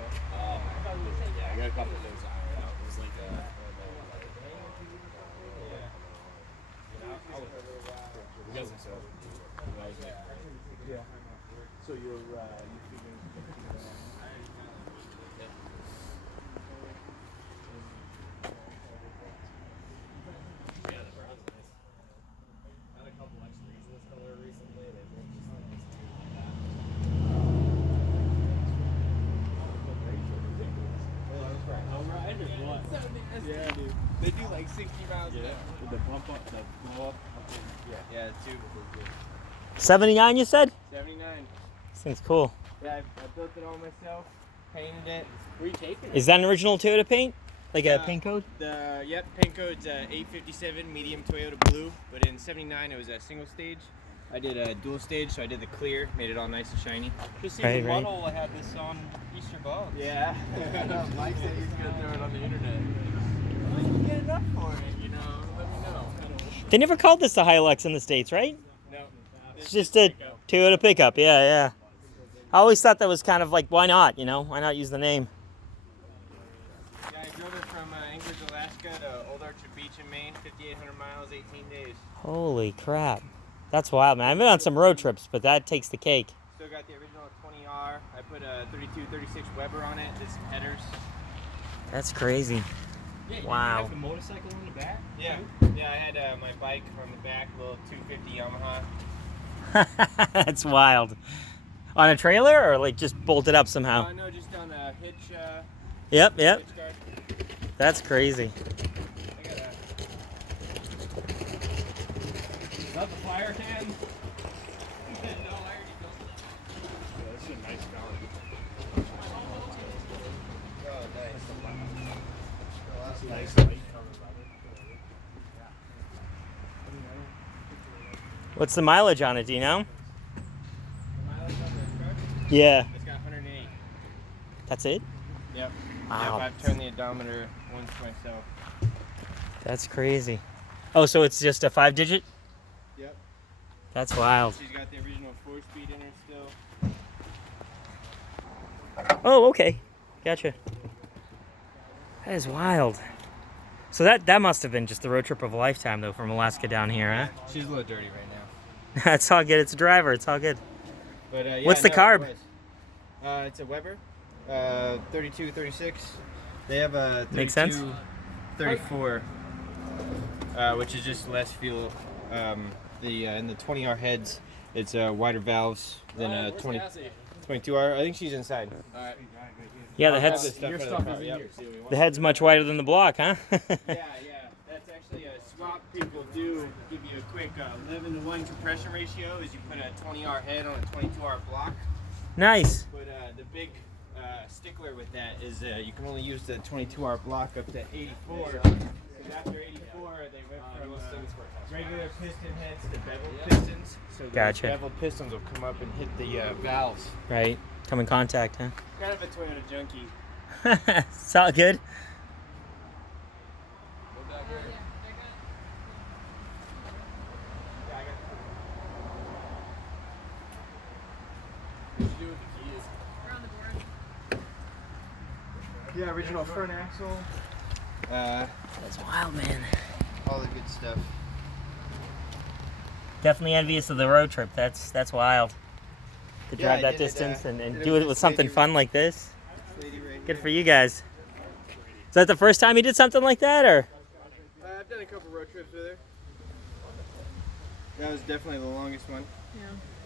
Yeah, I got a couple of things ironed out. It was like he doesn't sell. Yeah. So you're figuring. Yeah, the brown's nice. Had a couple extras in this color recently. They both just like this Yeah, dude. They do like 60 miles an hour. With the bump up, the blow up. Yeah, two. 79, you said? 79. This thing's cool. Yeah, I built it all myself. Painted it. Where you taking it? Is that an original Toyota paint? Like a paint code? Yep, paint code's 857 medium Toyota blue, but in 79 it was a single stage. I did a dual stage, so I did the clear, made it all nice and shiny. Just see Right, the right. model had this on Easter Bugs. Yeah. Mike said he's gonna throw it on the internet. If you get enough for it, you know, let me know. They never called this a Hilux in the States, right? No. It's just a Toyota pickup, yeah. I always thought that was kind of like, why not, you know? Why not use the name? Yeah, I drove it from Anchorage, Alaska to Old Orchard Beach in Maine, 5,800 miles, 18 days. Holy crap. That's wild, man. I've been on some road trips, but that takes the cake. Still got the original 20R. I put a 32, 36 Weber on it, did some headers. That's crazy. Yeah, Wow. You have the motorcycle in the back? Yeah, I had my bike on the back, little 250 Yamaha. That's wild. On a trailer or like just bolted up somehow? No, just on a hitch. Yep. Hitch guard. That's crazy. I got a. Is that the fire can? No, I already built it. Yeah, this is a nice car. Oh, nice. That's nice light color rubber. What's the mileage on it, do you know? Mileage on the truck? Yeah. It's got 108. That's it? Yep. Wow. Yep, I've turned the odometer once myself. That's crazy. Oh, so it's just a 5-digit? Yep. That's wild. She's got the original 4-speed in her still. Oh, okay. Gotcha. That is wild. So that must have been just the road trip of a lifetime, though, from Alaska down here, huh? She's a little dirty right now. That's all good. It's a driver. It's all good. But yeah, What's the no, carb? it was. It's a Weber, 32, 36. They have a 32, Makes sense. 34, which is just less fuel. In the 20R heads, it's wider valves than a 22R. I think she's inside. All right. Yeah, the I'll grab head's this stuff Your out of stuff the is car, in yep. here. See what we want. the head's much wider than the block, huh? Yeah. That's actually a swap people do. Give you a quick 11-to-1 compression ratio. Is you put a 20R head on a 22R block. Nice. But the big stickler with that is you can only use the 22R block up to 84. Because after 84, they went from regular piston heads to beveled pistons. So the Gotcha. beveled pistons will come up and hit the valves. Right. Come in contact, huh? Kind of a Toyota junkie. It's all good. Yeah, I got What'd you do with the keys? We're on the board. yeah, original front axle. That's wild, man. All the good stuff. Definitely envious of the road trip. That's wild. To Yeah, drive I that did it, distance and did it do with it with this something lady- fun like this. Lady right Good here. for you guys. Is that the first time you did something like that, or? I've done a couple road trips with her. That was definitely the longest one. Yeah.